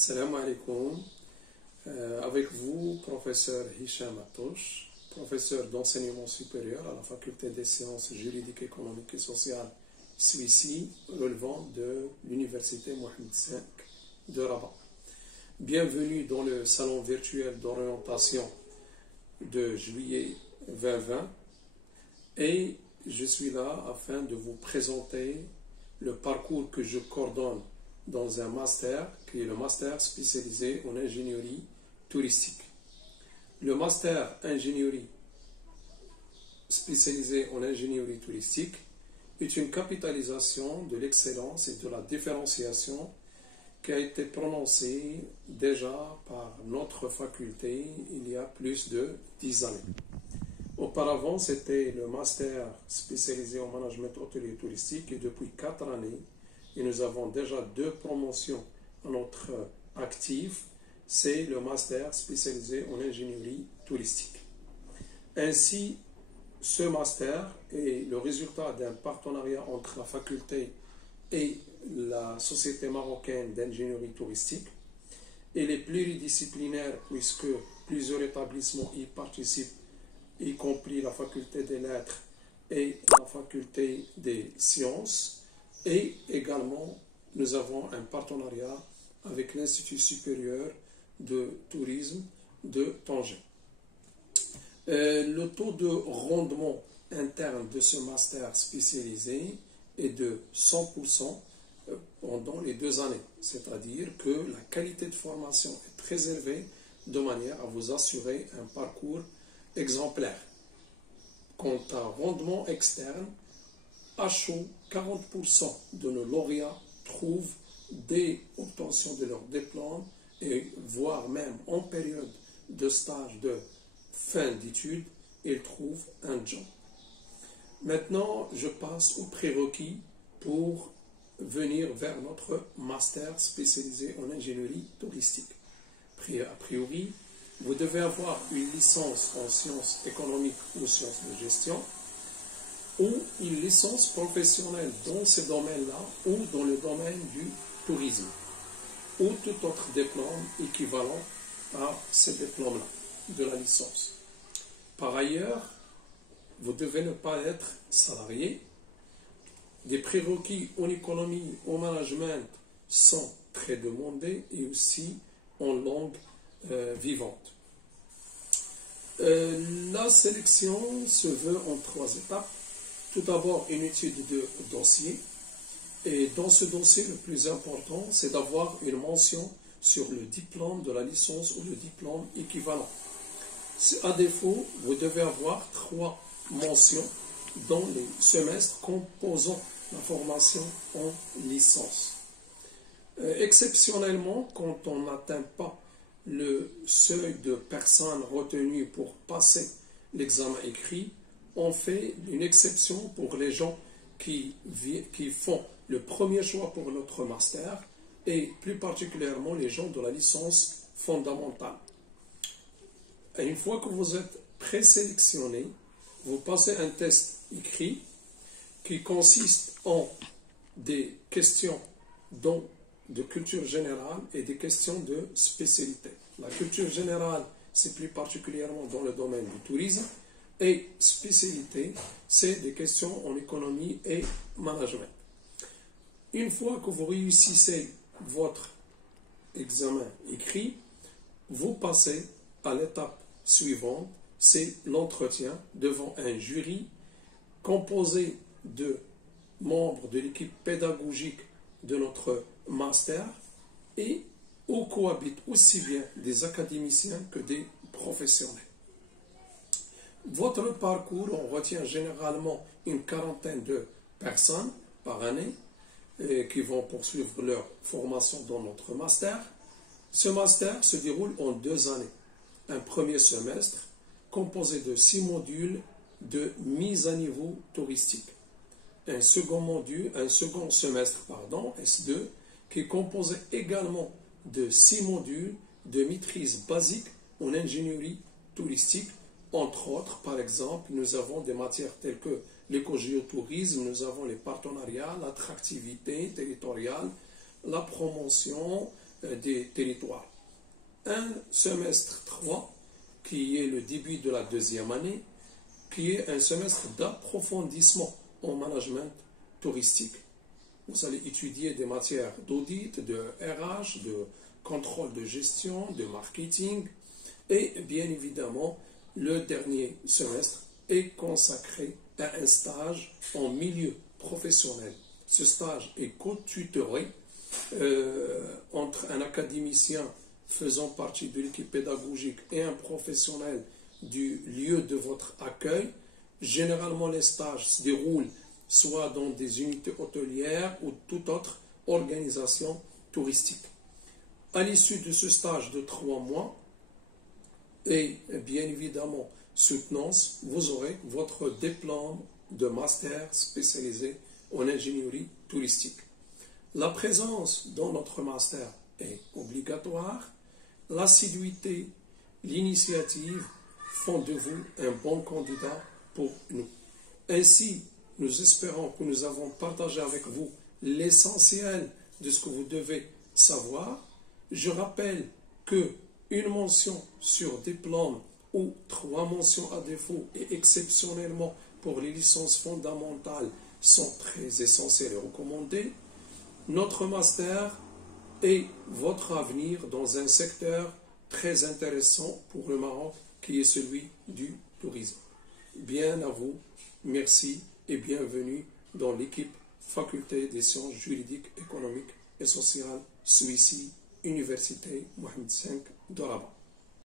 Salam alaikum. Avec vous, professeur Hicham Attouch, professeur d'enseignement supérieur à la faculté des sciences juridiques, économiques et sociales Suissi, relevant de l'université Mohammed V de Rabat. Bienvenue dans le salon virtuel d'orientation de juillet 2020 et je suis là afin de vous présenter le parcours que je coordonne dans un master qui est le master spécialisé en ingénierie touristique. Le master ingénierie spécialisé en ingénierie touristique est une capitalisation de l'excellence et de la différenciation qui a été prononcée déjà par notre faculté il y a plus de 10 années. Auparavant, c'était le master spécialisé en management hôtelier touristique et depuis 4 années, et nous avons déjà 2 promotions à notre actif, c'est le master spécialisé en ingénierie touristique. Ainsi, ce master est le résultat d'un partenariat entre la faculté et la Société marocaine d'ingénierie touristique. Il est pluridisciplinaire puisque plusieurs établissements y participent, y compris la faculté des lettres et la faculté des sciences. Et également, nous avons un partenariat avec l'Institut supérieur de tourisme de Tanger. Le taux de rendement interne de ce master spécialisé est de 100% pendant les 2 années. C'est-à-dire que la qualité de formation est très élevée de manière à vous assurer un parcours exemplaire. Quant à rendement externe, à chaud, 40% de nos lauréats trouvent dès l'obtention de leur diplôme et voire même en période de stage de fin d'études, ils trouvent un job. Maintenant, je passe aux prérequis pour venir vers notre master spécialisé en ingénierie touristique. A priori, vous devez avoir une licence en sciences économiques ou sciences de gestion, ou une licence professionnelle dans ce domaine-là ou dans le domaine du tourisme, ou tout autre diplôme équivalent à ce diplôme-là, de la licence. Par ailleurs, vous devez ne pas être salarié. Des prérequis en économie, en management sont très demandés et aussi en langue vivante. La sélection se veut en 3 étapes. Tout d'abord, une étude de dossier. Et dans ce dossier, le plus important, c'est d'avoir une mention sur le diplôme de la licence ou le diplôme équivalent. À défaut, vous devez avoir 3 mentions dans les semestres composant la formation en licence. Exceptionnellement, quand on n'atteint pas le seuil de personnes retenues pour passer l'examen écrit, on fait une exception pour les gens qui font le premier choix pour notre master et plus particulièrement les gens de la licence fondamentale. Et une fois que vous êtes présélectionné, vous passez un test écrit qui consiste en des questions de culture générale et des questions de spécialité. La culture générale, c'est plus particulièrement dans le domaine du tourisme. Et spécialité, c'est des questions en économie et management. Une fois que vous réussissez votre examen écrit, vous passez à l'étape suivante, c'est l'entretien devant un jury composé de membres de l'équipe pédagogique de notre master et où cohabitent aussi bien des académiciens que des professionnels. Votre parcours, on retient généralement une quarantaine de personnes par année qui vont poursuivre leur formation dans notre master. Ce master se déroule en 2 années. Un premier semestre composé de 6 modules de mise à niveau touristique. Un second semestre, S2, qui est composé également de 6 modules de maîtrise basique en ingénierie touristique. Entre autres, par exemple, nous avons des matières telles que l'éco-géotourisme, nous avons les partenariats, l'attractivité territoriale, la promotion, des territoires. Un semestre 3, qui est le début de la deuxième année, qui est un semestre d'approfondissement en management touristique. Vous allez étudier des matières d'audit, de RH, de contrôle de gestion, de marketing, et bien évidemment, le dernier semestre est consacré à un stage en milieu professionnel. Ce stage est co-tutoré entre un académicien faisant partie de l'équipe pédagogique et un professionnel du lieu de votre accueil. Généralement, les stages se déroulent soit dans des unités hôtelières ou toute autre organisation touristique. À l'issue de ce stage de 3 mois, et bien évidemment soutenance, vous aurez votre diplôme de master spécialisé en ingénierie touristique. La présence dans notre master est obligatoire. L'assiduité, l'initiative font de vous un bon candidat pour nous. Ainsi, nous espérons que nous avons partagé avec vous l'essentiel de ce que vous devez savoir. Je rappelle que une mention sur diplôme ou 3 mentions à défaut et exceptionnellement pour les licences fondamentales sont très essentielles et recommandées. Notre master est votre avenir dans un secteur très intéressant pour le Maroc qui est celui du tourisme. Bien à vous, merci et bienvenue dans l'équipe Faculté des sciences juridiques, économiques et sociales, Suissi, Université Mohamed V de Rabat.